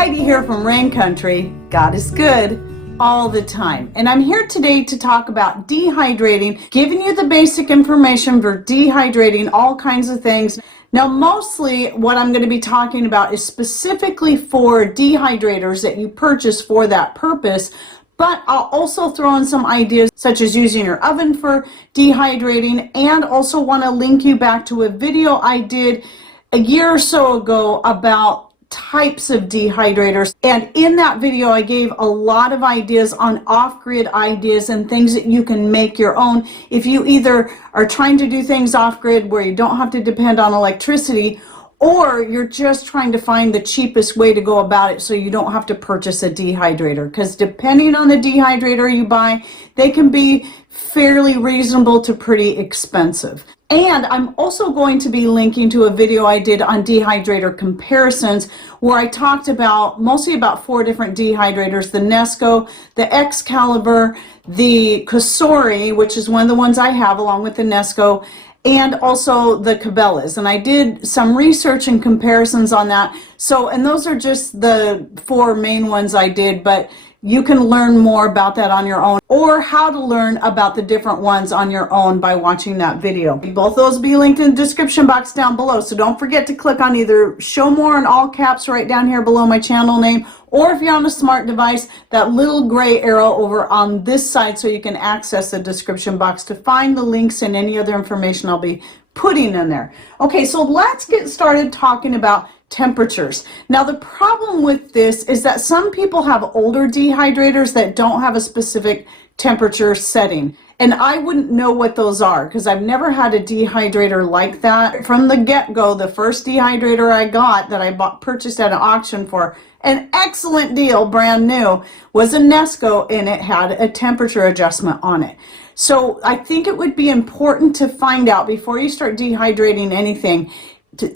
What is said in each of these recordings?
Heidi here from Rain Country. God is good all the time. And I'm here today to talk about dehydrating, giving you the basic information for dehydrating all kinds of things. Now, mostly what I'm going to be talking about is specifically for dehydrators that you purchase for that purpose. But I'll also throw in some ideas such as using your oven for dehydrating, and also want to link you back to a video I did a year or so ago about types of dehydrators, and in that video I gave a lot of ideas on off-grid ideas and things that you can make your own if you either are trying to do things off-grid where you don't have to depend on electricity, or you're just trying to find the cheapest way to go about it so you don't have to purchase a dehydrator, because depending on the dehydrator you buy, they can be fairly reasonable to pretty expensive. And I'm also going to be linking to a video I did on dehydrator comparisons where I talked about mostly about 4 different dehydrators: the Nesco, the Excalibur, the Cosori, which is one of the ones I have along with the Nesco, and also the Cabela's. And I did some research and comparisons on that. So, and those are just the 4 main ones I did, but you can learn more about that on your own, or how to learn about the different ones on your own by watching that video. Both those will be linked in the description box down below, so don't forget to click on either show more in all caps right down here below my channel name, or if you're on a smart device, that little gray arrow over on this side so you can access the description box to find the links and any other information I'll be putting in there. Okay, so let's get started talking about temperatures. Now, the problem with this is that some people have older dehydrators that don't have a specific temperature setting, and I wouldn't know what those are because I've never had a dehydrator like that. From the get-go, the first dehydrator I got that I purchased at an auction for an excellent deal, brand new, was a Nesco, and it had a temperature adjustment on it. So I think it would be important to find out before you start dehydrating anything,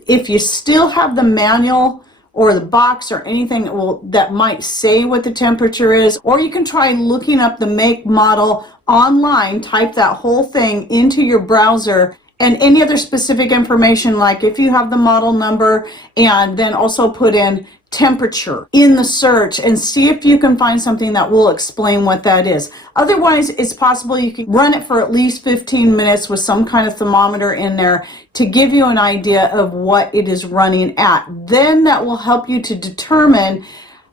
if you still have the manual or the box or anything that might say what the temperature is, or you can try looking up the make, model online, type that whole thing into your browser, and any other specific information, like if you have the model number, and then also put in temperature in the search and see if you can find something that will explain what that is. Otherwise, it's possible you can run it for at least 15 minutes with some kind of thermometer in there to give you an idea of what it is running at. Then that will help you to determine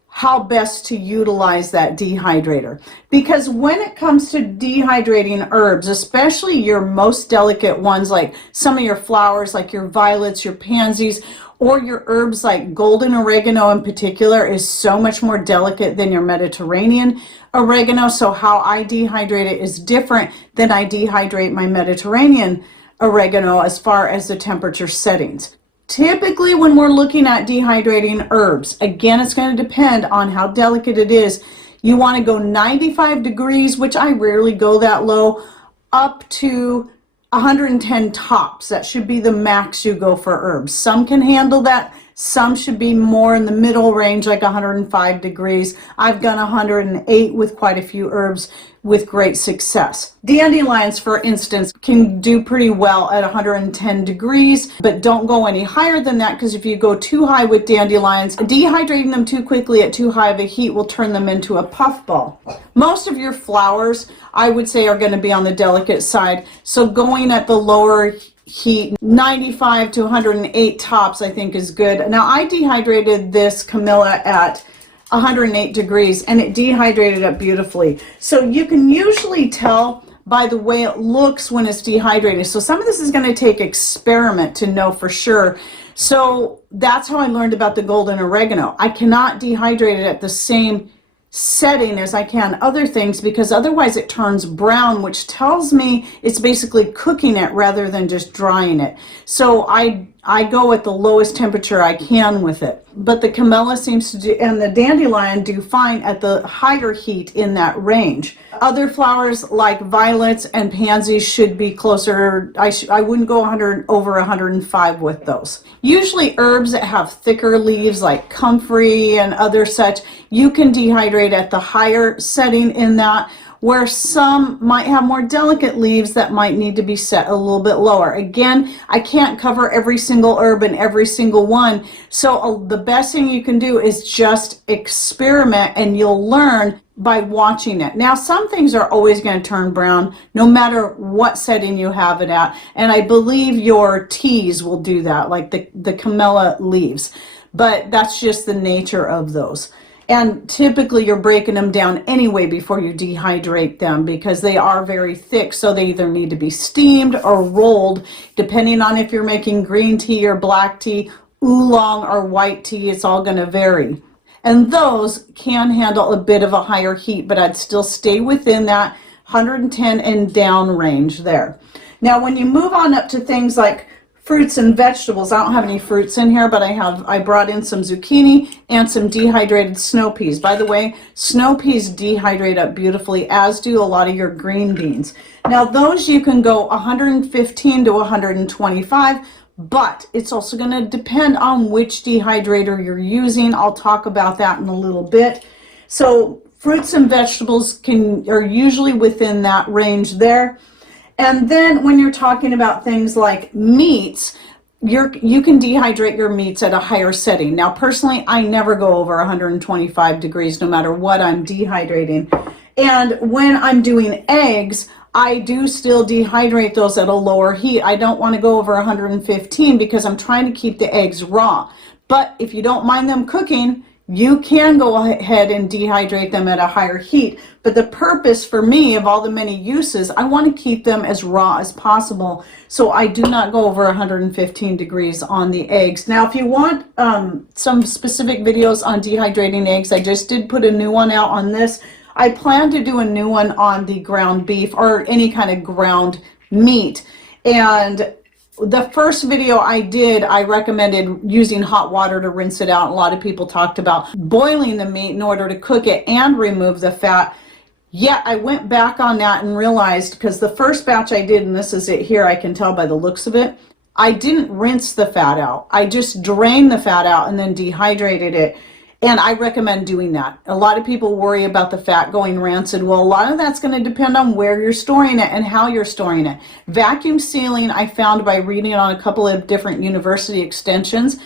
how best to utilize that dehydrator. Because when it comes to dehydrating herbs, especially your most delicate ones, like some of your flowers, like your violets, your pansies, or your herbs like golden oregano in particular, is so much more delicate than your Mediterranean oregano. So how I dehydrate it is different than I dehydrate my Mediterranean oregano as far as the temperature settings. Typically, when we're looking at dehydrating herbs, again, it's going to depend on how delicate it is. You want to go 95 degrees, which I rarely go that low, up to 110 tops. That should be the max you go for herbs. Some can handle that. Some should be more in the middle range, like 105 degrees. I've done 108 with quite a few herbs with great success. Dandelions, for instance, can do pretty well at 110 degrees, but don't go any higher than that, because if you go too high with dandelions, dehydrating them too quickly at too high of a heat will turn them into a puffball. Most of your flowers, I would say, are going to be on the delicate side, so going at the lower heat, 95 to 108 tops, I think is good. Now, I dehydrated this Camilla at 108 degrees, and it dehydrated up beautifully. So you can usually tell by the way it looks when it's dehydrated. So some of this is going to take experiment to know for sure. So that's how I learned about the golden oregano. I cannot dehydrate it at the same setting as I can other things, because otherwise it turns brown, which tells me it's basically cooking it rather than just drying it. So I go at the lowest temperature I can with it. But the camellia seems to do, and the dandelion do fine at the higher heat in that range. Other flowers like violets and pansies should be closer. I wouldn't go over 105 with those. Usually herbs that have thicker leaves like comfrey and other such, you can dehydrate at the higher setting in that, where some might have more delicate leaves that might need to be set a little bit lower. Again, I can't cover every single herb and every single one, so the best thing you can do is just experiment, and you'll learn by watching it. Now, some things are always going to turn brown no matter what setting you have it at, and I believe your teas will do that, like the camellia leaves, but that's just the nature of those. And typically you're breaking them down anyway before you dehydrate them, because they are very thick, so they either need to be steamed or rolled, depending on if you're making green tea or black tea, oolong or white tea. It's all going to vary. And those can handle a bit of a higher heat, but I'd still stay within that 110 and down range there. Now, when you move on up to things like fruits and vegetables, I don't have any fruits in here, but I brought in some zucchini and some dehydrated snow peas. By the way, snow peas dehydrate up beautifully, as do a lot of your green beans. Now, those you can go 115 to 125, but it's also going to depend on which dehydrator you're using. I'll talk about that in a little bit. So fruits and vegetables are usually within that range there. And then when you're talking about things like meats, you can dehydrate your meats at a higher setting. Now, personally, I never go over 125 degrees no matter what I'm dehydrating. And when I'm doing eggs, I do still dehydrate those at a lower heat. I don't want to go over 115 because I'm trying to keep the eggs raw. But if you don't mind them cooking, you can go ahead and dehydrate them at a higher heat. But the purpose for me of all the many uses, I want to keep them as raw as possible. So I do not go over 115 degrees on the eggs. Now, if you want some specific videos on dehydrating eggs, I just did put a new one out on this. I plan to do a new one on the ground beef or any kind of ground meat. And the first video I did, I recommended using hot water to rinse it out. A lot of people talked about boiling the meat in order to cook it and remove the fat. Yeah, I went back on that and realized, because the first batch I did, and this is it here, I can tell by the looks of it, I didn't rinse the fat out. I just drained the fat out and then dehydrated it. And I recommend doing that. A lot of people worry about the fat going rancid. Well, a lot of that's going to depend on where you're storing it and how you're storing it. Vacuum sealing, I found by reading on a couple of different university extensions,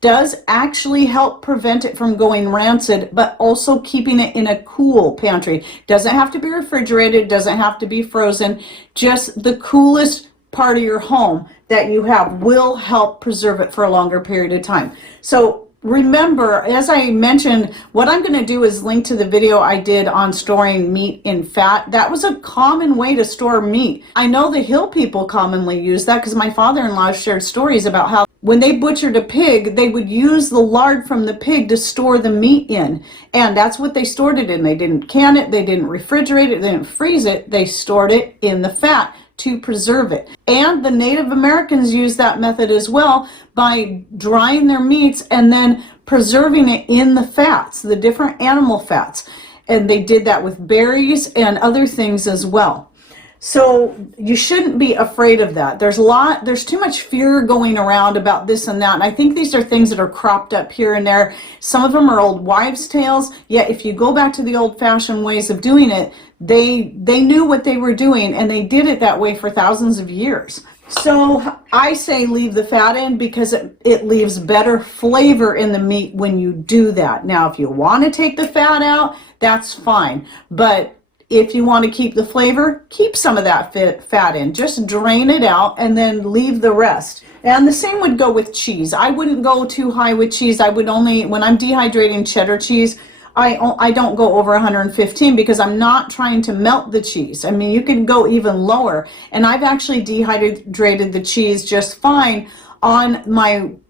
does actually help prevent it from going rancid, but also keeping it in a cool pantry. Doesn't have to be refrigerated, doesn't have to be frozen. Just the coolest part of your home that you have will help preserve it for a longer period of time. So remember, as I mentioned, what I'm going to do is link to the video I did on storing meat in fat. That was a common way to store meat. I know the hill people commonly use that, because my father-in-law shared stories about how when they butchered a pig, they would use the lard from the pig to store the meat in. And that's what they stored it in. They didn't can it, they didn't refrigerate it, they didn't freeze it, they stored it in the fat to preserve it. And the Native Americans used that method as well, by drying their meats and then preserving it in the fats, the different animal fats. And they did that with berries and other things as well. So you shouldn't be afraid of that. There's too much fear going around about this and that. And I think these are things that are cropped up here and there. Some of them are old wives' tales. Yet if you go back to the old-fashioned ways of doing it, they knew what they were doing, and they did it that way for thousands of years. So I say leave the fat in, because it leaves better flavor in the meat when you do that. Now, if you want to take the fat out, that's fine. But if you want to keep the flavor, keep some of that fat in. Just drain it out and then leave the rest. And the same would go with cheese. I wouldn't go too high with cheese. I would only, when I'm dehydrating cheddar cheese, I don't go over 115, because I'm not trying to melt the cheese. I mean, you can go even lower. And I've actually dehydrated the cheese just fine on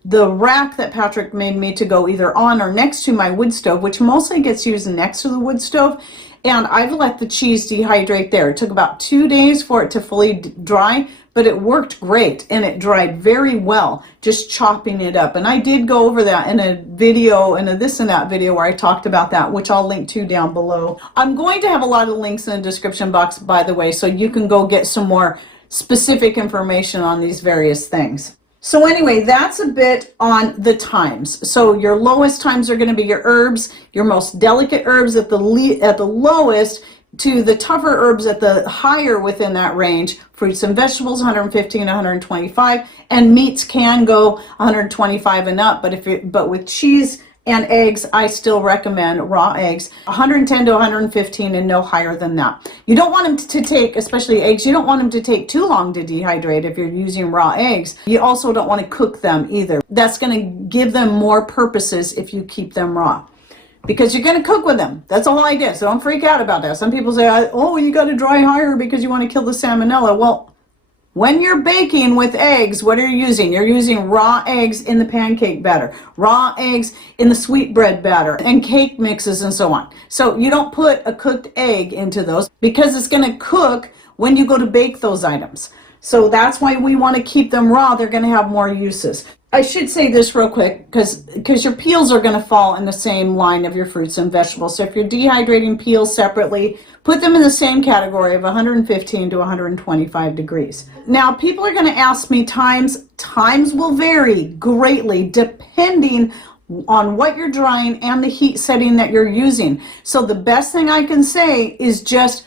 the rack that Patrick made me to go either on or next to my wood stove, which mostly gets used next to the wood stove. And I've let the cheese dehydrate there. It took about 2 days for it to fully dry, but it worked great, and it dried very well, just chopping it up. And I did go over that in a video, in a this and that video, where I talked about that, which I'll link to down below. I'm going to have a lot of links in the description box, by the way, so you can go get some more specific information on these various things. So anyway, that's a bit on the times. So your lowest times are going to be your herbs, your most delicate herbs at the lowest. to the tougher herbs at the higher within that range. Fruits and vegetables 115 to 125, and meats can go 125 and up, but with cheese and eggs, I still recommend raw eggs 110 to 115 and no higher than that. You don't want them to take, especially eggs, you don't want them to take too long to dehydrate if you're using raw eggs. You also don't want to cook them either. That's going to give them more purposes if you keep them raw, because you're going to cook with them. That's the whole idea. So don't freak out about that. Some people say, oh, you got to dry higher because you want to kill the salmonella. Well, when you're baking with eggs, what are you using? You're using raw eggs in the pancake batter, raw eggs in the sweetbread batter, and cake mixes and so on. So you don't put a cooked egg into those because it's going to cook when you go to bake those items. So that's why we want to keep them raw. They're going to have more uses. I should say this real quick because your peels are going to fall in the same line of your fruits and vegetables. So if you're dehydrating peels separately, put them in the same category of 115 to 125 degrees. Now, people are going to ask me times. Times will vary greatly depending on what you're drying and the heat setting that you're using. So the best thing I can say is just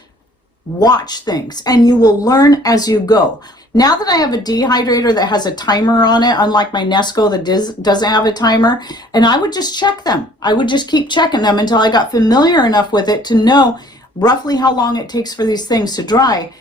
watch things and you will learn as you go. Now that I have a dehydrator that has a timer on it, unlike my Nesco that doesn't have a timer, and I would just check them. I would just keep checking them until I got familiar enough with it to know roughly how long it takes for these things to dry.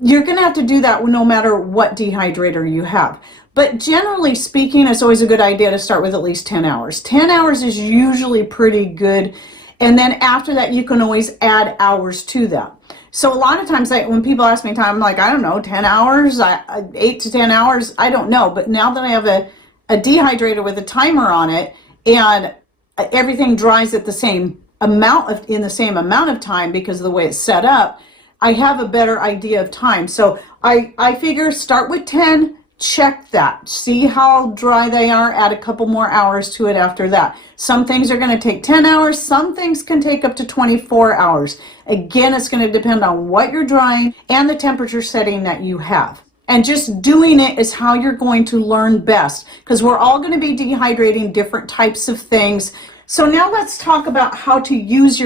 You're going to have to do that no matter what dehydrator you have. But generally speaking, it's always a good idea to start with at least 10 hours. 10 hours is usually pretty good. And then after that, you can always add hours to that. So a lot of times when people ask me time, I'm like, I don't know, 10 hours, 8 to 10 hours, I don't know. But now that I have a dehydrator with a timer on it and everything dries at the same amount in the same amount of time because of the way it's set up, I have a better idea of time. So I figure start with 10, check that, see how dry they are, add a couple more hours to it after that. Some things are going to take 10 hours, some things can take up to 24 hours. Again, it's going to depend on what you're drying and the temperature setting that you have. And just doing it is how you're going to learn best, because we're all going to be dehydrating different types of things. So now let's talk about how to use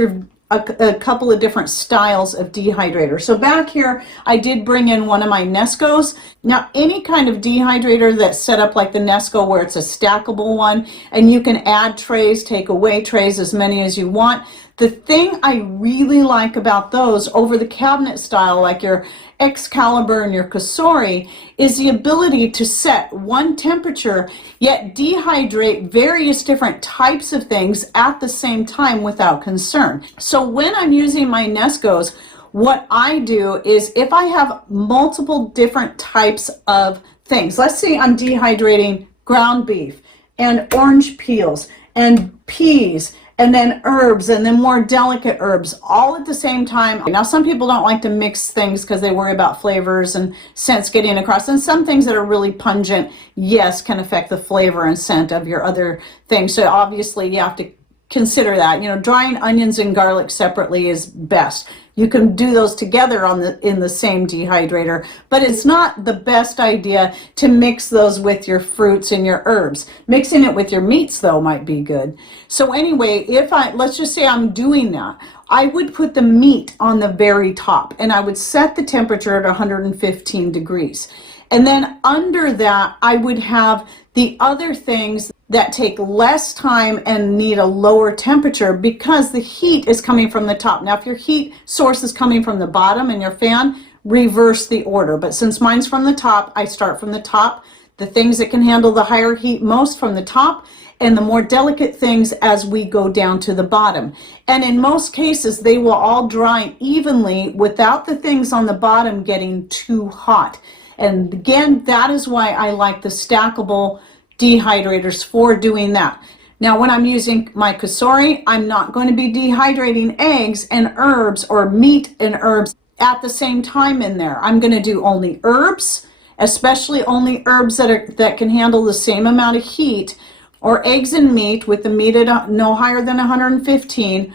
a couple of different styles of dehydrator. So back here, I did bring in one of my Nescos. Now, any kind of dehydrator that's set up like the Nesco where it's a stackable one, and you can add trays, take away trays, as many as you want. The thing I really like about those over the cabinet style, like your Excalibur and your Kasori, is the ability to set one temperature yet dehydrate various different types of things at the same time without concern. So when I'm using my Nescos, what I do is if I have multiple different types of things, let's say I'm dehydrating ground beef and orange peels and peas and then herbs, and then more delicate herbs, all at the same time. Now, some people don't like to mix things because they worry about flavors and scents getting across. And some things that are really pungent, yes, can affect the flavor and scent of your other things. So obviously you have to consider that. You know, drying onions and garlic separately is best. You can do those together in the same dehydrator, but it's not the best idea to mix those with your fruits and your herbs. Mixing it with your meats, though, might be good. So anyway, let's just say I'm doing that, I would put the meat on the very top, and I would set the temperature at 115 degrees. And then under that, I would have the other things that take less time and need a lower temperature because the heat is coming from the top. Now, if your heat source is coming from the bottom in your fan, reverse the order. But since mine's from the top, I start from the top. The things that can handle the higher heat most from the top, and the more delicate things as we go down to the bottom. And in most cases, they will all dry evenly without the things on the bottom getting too hot. And again, that is why I like the stackable dehydrators for doing that. Now, when I'm using my Kasori, I'm not going to be dehydrating eggs and herbs or meat and herbs at the same time in there. I'm going to do only herbs, especially only herbs that can handle the same amount of heat, or eggs and meat with the meat at no higher than 115,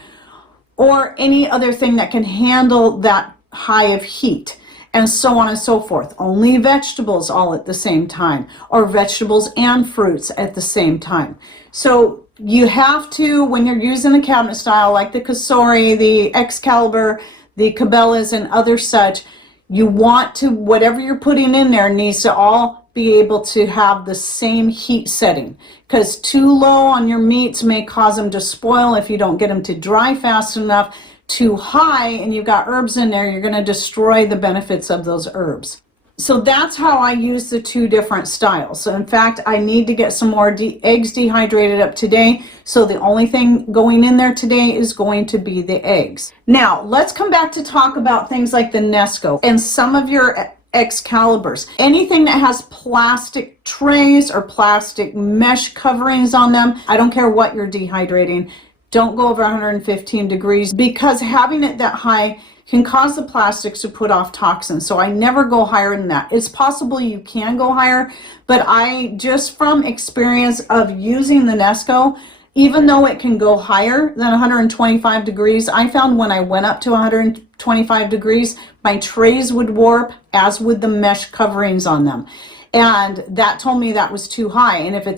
or any other thing that can handle that high of heat. And so on and so forth. Only vegetables all at the same time, or vegetables and fruits at the same time. So you have to, when you're using the cabinet style, like the Kasori, the Excalibur, the Cabela's and other such, you want to, whatever you're putting in there needs to all be able to have the same heat setting, because too low on your meats may cause them to spoil if you don't get them to dry fast enough. Too high and you've got herbs in there, you're going to destroy the benefits of those herbs. So that's how I use the two different styles. So in fact, I need to get some more eggs dehydrated up today. So the only thing going in there today is going to be the eggs. Now, let's come back to talk about things like the Nesco and some of your Excaliburs. Anything that has plastic trays or plastic mesh coverings on them, I don't care what you're dehydrating, don't go over 115 degrees, because having it that high can cause the plastics to put off toxins. So I never go higher than that. It's possible you can go higher, but I, just from experience of using the Nesco, even though it can go higher than 125 degrees, I found when I went up to 125 degrees, my trays would warp, as would the mesh coverings on them. And that told me that was too high. And if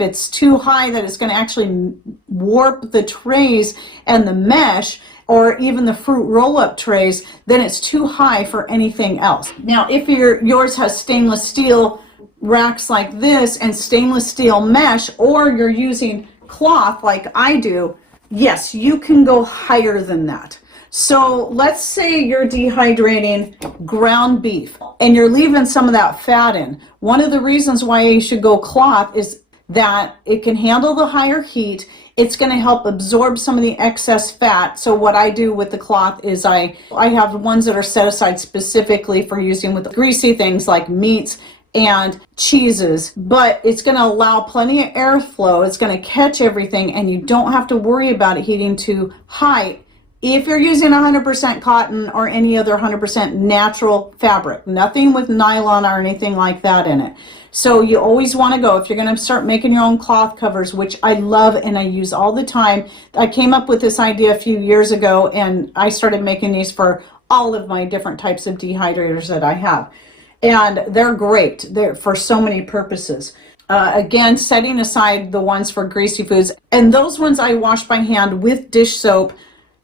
it's too high, that it's going to actually warp the trays and the mesh, or even the fruit roll-up trays, then it's too high for anything else. Now, if yours has stainless steel racks like this and stainless steel mesh, or you're using cloth like I do, yes, you can go higher than that. So let's say you're dehydrating ground beef and you're leaving some of that fat in. One of the reasons why you should go cloth is that it can handle the higher heat. It's going to help absorb some of the excess fat. So what I do with the cloth is I have ones that are set aside specifically for using with greasy things like meats and cheeses, but it's going to allow plenty of airflow. It's going to catch everything, and you don't have to worry about it heating too high if you're using 100% cotton or any other 100% natural fabric, nothing with nylon or anything like that in it. So you always want to go, if you're going to start making your own cloth covers, which I love and I use all the time. I came up with this idea a few years ago, and I started making these for all of my different types of dehydrators that I have. And they're great. They're for so many purposes. Again, setting aside the ones for greasy foods, and those ones I wash by hand with dish soap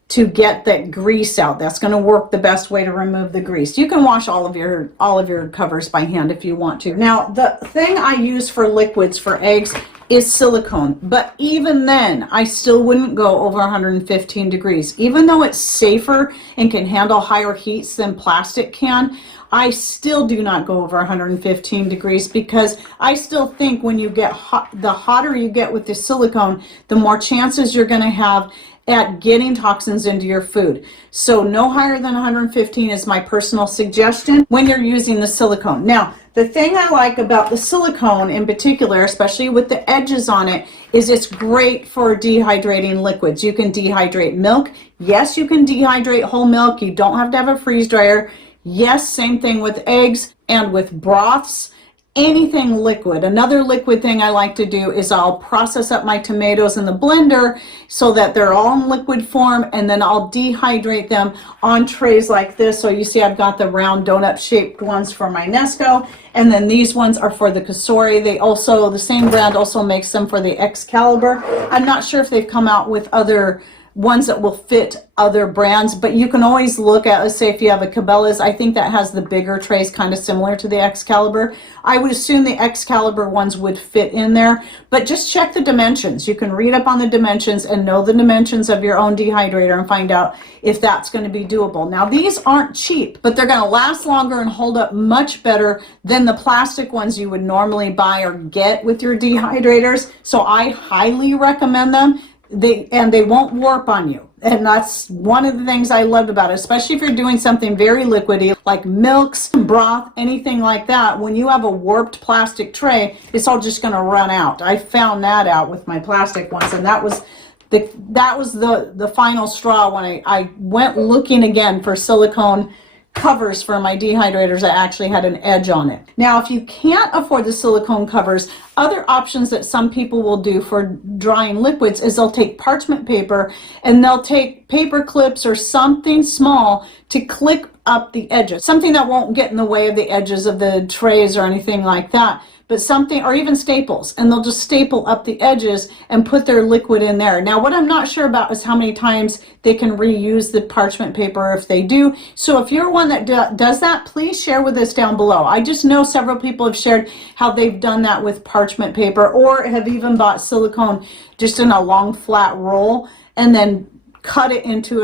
to get that grease out. That's going to work the best way to remove the grease. You can wash all of your covers by hand if you want to. Now, the thing I use for liquids for eggs is silicone, but even then I still wouldn't go over 115 degrees. Even though it's safer and can handle higher heats than plastic can, I still do not go over 115 degrees, because I still think when you get hot, the hotter you get with the silicone, the more chances you're going to have at getting toxins into your food. So no higher than 115 is my personal suggestion when you're using the silicone. Now, the thing I like about the silicone in particular, especially with the edges on it, is it's great for dehydrating liquids. You can dehydrate milk. Yes, you can dehydrate whole milk. You don't have to have a freeze dryer. Yes, same thing with eggs and with broths. Anything liquid. Another liquid thing I like to do is I'll process up my tomatoes in the blender so that they're all in liquid form, and then I'll dehydrate them on trays like this. So you see I've got the round donut shaped ones for my Nesco, and then these ones are for the Kasori. They also, the same brand also makes them for the Excalibur. I'm not sure if they've come out with other ones that will fit other brands, but you can always look at, let's say if you have a Cabela's, I think that has the bigger trays kind of similar to the Excalibur. I would assume the Excalibur ones would fit in there, but just check the dimensions. You can read up on the dimensions and know the dimensions of your own dehydrator and find out if that's going to be doable. Now, these aren't cheap, but they're going to last longer and hold up much better than the plastic ones you would normally buy or get with your dehydrators. So I highly recommend them. They won't warp on you, and that's one of the things I loved about it, especially if you're doing something very liquidy like milks, broth, anything like that. When you have a warped plastic tray, it's all just going to run out. I found that out with my plastic ones, and that was the final straw when I went looking again for silicone covers for my dehydrators that actually had an edge on it. Now, if you can't afford the silicone covers, other options that some people will do for drying liquids is they'll take parchment paper and they'll take paper clips or something small to clip up the edges. Something that won't get in the way of the edges of the trays or anything like that, but something, or even staples, and they'll just staple up the edges and put their liquid in there. Now, what I'm not sure about is how many times they can reuse the parchment paper if they do. So if you're one that does that, please share with us down below. I just know several people have shared how they've done that with parchment paper, or have even bought silicone just in a long flat roll and then cut it into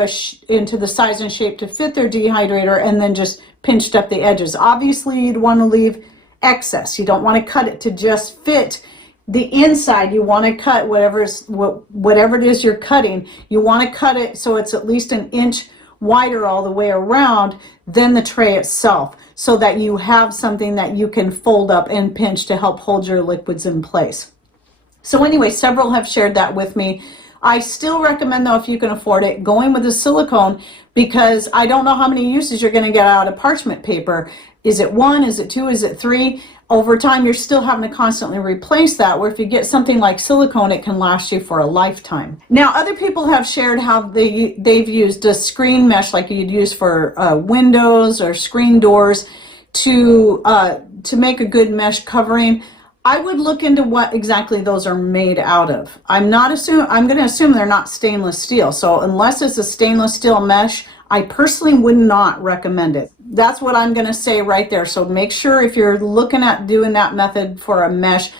the size and shape to fit their dehydrator, and then just pinched up the edges. Obviously, you'd want to leave excess. You don't want to cut it to just fit the inside. You want to cut whatever it is you're cutting. You want to cut it so it's at least an inch wider all the way around than the tray itself, so that you have something that you can fold up and pinch to help hold your liquids in place. So anyway, several have shared that with me. I still recommend, though, if you can afford it, going with a silicone, because I don't know how many uses you're going to get out of parchment paper. Is it 1? Is it 2? Is it 3? Over time, you're still having to constantly replace that, where if you get something like silicone, it can last you for a lifetime. Now, other people have shared how they've used a screen mesh like you'd use for windows or screen doors to make a good mesh covering. I would look into what exactly those are made out of. I'm going to assume they're not stainless steel. So unless it's a stainless steel mesh, I personally would not recommend it. That's what I'm going to say right there. So make sure if you're looking at doing that method for a mesh,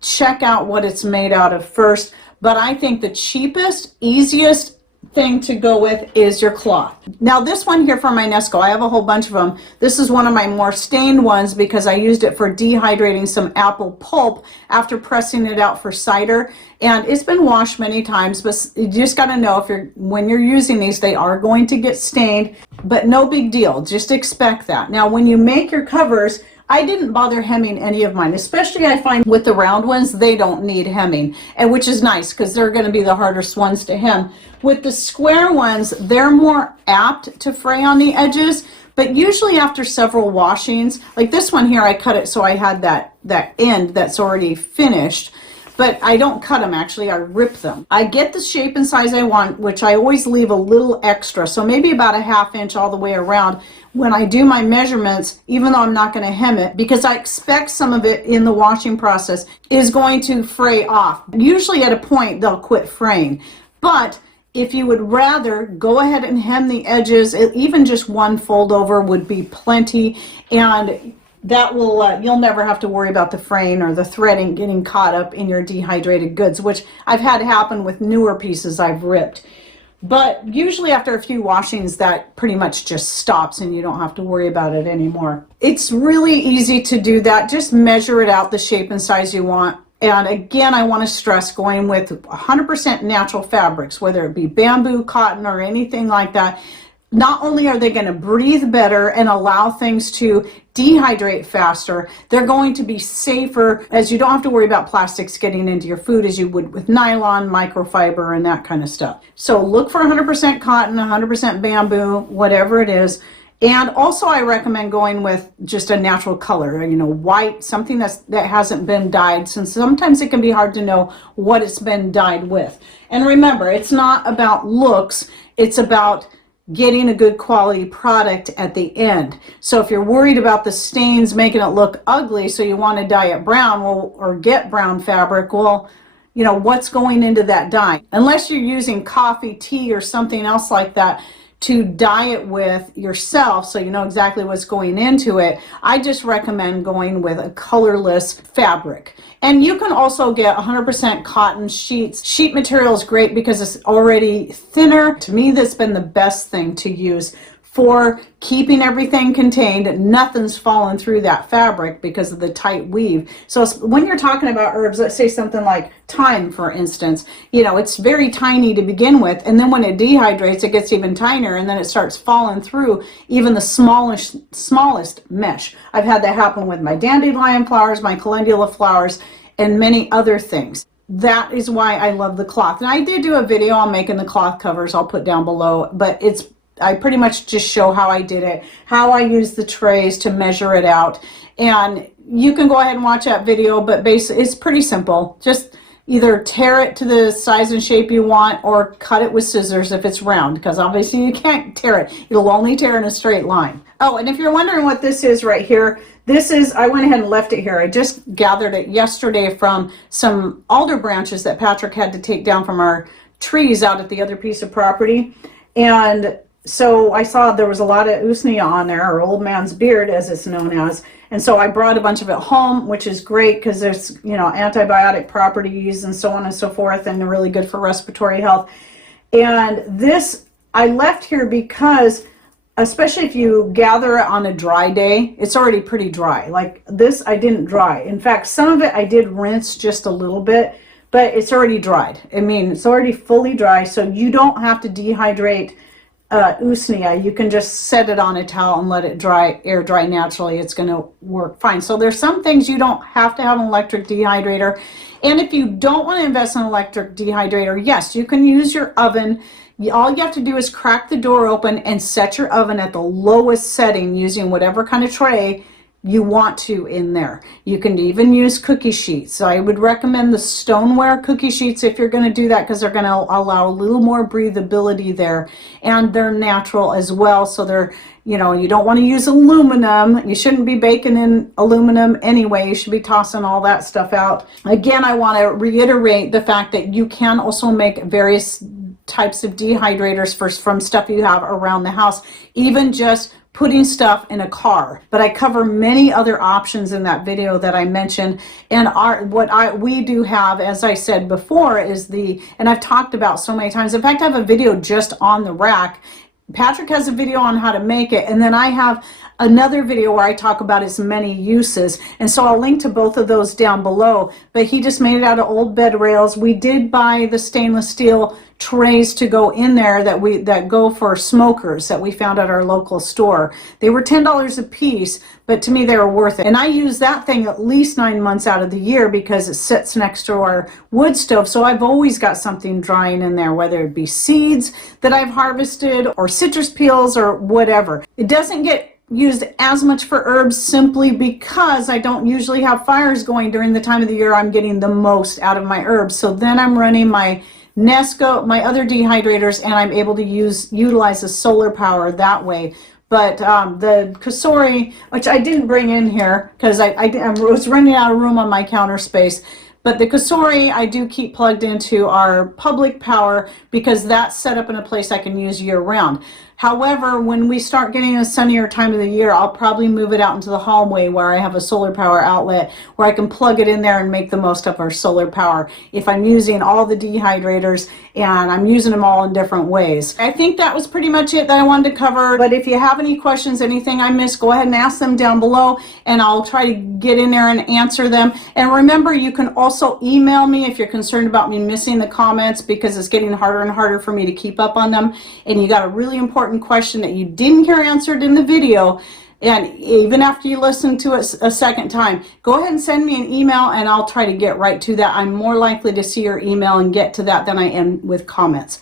check out what it's made out of first. But I think the cheapest, easiest thing to go with is your cloth. Now this one here from my Nesco, I have a whole bunch of them. This is one of my more stained ones because I used it for dehydrating some apple pulp after pressing it out for cider, and it's been washed many times, but you just got to know when you're using these, they are going to get stained, but no big deal. Just expect that. Now when you make your covers, I didn't bother hemming any of mine, especially I find with the round ones, they don't need hemming, and which is nice because they're going to be the hardest ones to hem. With the square ones, they're more apt to fray on the edges, but usually after several washings, like this one here, I cut it so I had that end that's already finished. But I don't cut them, actually, I rip them. I get the shape and size I want, which I always leave a little extra, so maybe about a 1/2 inch all the way around when I do my measurements, even though I'm not going to hem it, because I expect some of it in the washing process is going to fray off. Usually at a point, they'll quit fraying. But if you would rather, go ahead and hem the edges. Even just one fold over would be plenty, and that will, you'll never have to worry about the fraying or the threading getting caught up in your dehydrated goods, which I've had happen with newer pieces I've ripped. But usually after a few washings, that pretty much just stops and you don't have to worry about it anymore. It's really easy to do that. Just measure it out the shape and size you want. And again, I want to stress going with 100% natural fabrics, whether it be bamboo, cotton, or anything like that. Not only are they going to breathe better and allow things to dehydrate faster, they're going to be safer, as you don't have to worry about plastics getting into your food as you would with nylon, microfiber, and that kind of stuff. So look for 100% cotton, 100% bamboo, whatever it is. And also I recommend going with just a natural color, white, something that hasn't been dyed, since sometimes it can be hard to know what it's been dyed with. And remember, it's not about looks, it's about getting a good quality product at the end. So if you're worried about the stains making it look ugly, so you want to dye it brown, or get brown fabric, what's going into that dye? Unless you're using coffee, tea, or something else like that to dye it with yourself, so you know exactly what's going into it, I just recommend going with a colorless fabric. And you can also get 100% cotton sheets. Sheet material is great because it's already thinner. To me, that's been the best thing to use for keeping everything contained. Nothing's fallen through that fabric because of the tight weave. So when you're talking about herbs, let's say something like thyme, for instance, it's very tiny to begin with, and then when it dehydrates, it gets even tinier, and then it starts falling through even the smallest mesh. I've had that happen with my dandelion flowers, my calendula flowers, and many other things. That is why I love the cloth. And I did do a video on making the cloth covers, I'll put down below, but I pretty much just show how I did it, how I used the trays to measure it out. And you can go ahead and watch that video, but basically it's pretty simple. Just either tear it to the size and shape you want or cut it with scissors if it's round, because obviously you can't tear it. It'll only tear in a straight line. Oh, and if you're wondering what this is right here, this is, I went ahead and left it here. I just gathered it yesterday from some alder branches that Patrick had to take down from our trees out at the other piece of property. And so I saw there was a lot of usnea on there, or old man's beard as it's known as. And so I brought a bunch of it home, which is great because there's, you know, antibiotic properties and so on and so forth, and really good for respiratory health. And this I left here because, especially if you gather it on a dry day, it's already pretty dry. Like this, I didn't dry. In fact, some of it I did rinse just a little bit, but it's already dried. I mean, it's already fully dry, so you don't have to dehydrate usnea. You can just set it on a towel and let it dry, air dry naturally. It's going to work fine. So there's some things you don't have to have an electric dehydrator. And if you don't want to invest in an electric dehydrator, yes, you can use your oven. All you have to do is crack the door open and set your oven at the lowest setting using whatever kind of tray you want to in there. You can even use cookie sheets. So I would recommend the stoneware cookie sheets if you're going to do that, because they're going to allow a little more breathability there, and they're natural as well. So they're, you know, you don't want to use aluminum. You shouldn't be baking in aluminum anyway. You should be tossing all that stuff out. Again, I want to reiterate the fact that you can also make various types of dehydrators from stuff you have around the house, even just putting stuff in a car. But I cover many other options in that video that I mentioned. And we do have, as I said before, is and I've talked about so many times. In fact, I have a video just on the rack. Patrick has a video on how to make it, and then I have another video where I talk about its many uses, and so I'll link to both of those down below. But he just made it out of old bed rails. We did buy the stainless steel trays to go in there that go for smokers that we found at our local store. They were $10 a piece, but to me they were worth it. And I use that thing at least 9 months out of the year because it sits next to our wood stove, so I've always got something drying in there, whether it be seeds that I've harvested or citrus peels or whatever. It doesn't get used as much for herbs simply because I don't usually have fires going during the time of the year I'm getting the most out of my herbs. So then I'm running my Nesco, my other dehydrators, and I'm able to utilize the solar power that way. But the Kasori, which I didn't bring in here because I was running out of room on my counter space, but the Kasori I do keep plugged into our public power because that's set up in a place I can use year round. However, when we start getting a sunnier time of the year, I'll probably move it out into the hallway where I have a solar power outlet where I can plug it in there and make the most of our solar power if I'm using all the dehydrators and I'm using them all in different ways. I think that was pretty much it that I wanted to cover. But if you have any questions, anything I missed, go ahead and ask them down below and I'll try to get in there and answer them. And remember, you can also email me if you're concerned about me missing the comments, because it's getting harder and harder for me to keep up on them. And you got a really important question that you didn't hear answered in the video, and even after you listen to it a second time, go ahead and send me an email and I'll try to get right to that. I'm more likely to see your email and get to that than I am with comments.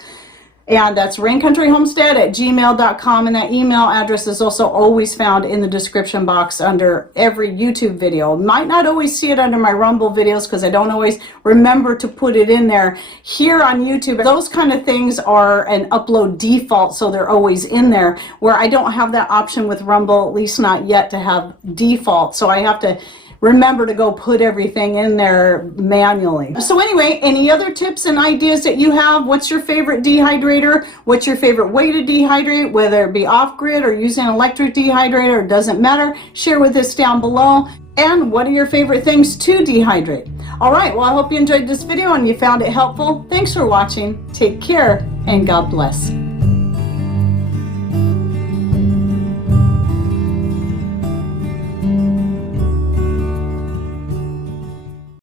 And that's raincountryhomestead@gmail.com, and that email address is also always found in the description box under every YouTube video. Might not always see it under my Rumble videos because I don't always remember to put it in there. Here on YouTube, those kind of things are an upload default, so they're always in there, where I don't have that option with Rumble, at least not yet, to have default. So I have to remember to go put everything in there manually. So anyway, any other tips and ideas that you have? What's your favorite dehydrator? What's your favorite way to dehydrate, whether it be off-grid or using an electric dehydrator? It doesn't matter. Share with us down below. And what are your favorite things to dehydrate? All right, well, I hope you enjoyed this video and you found it helpful. Thanks for watching. Take care and God bless.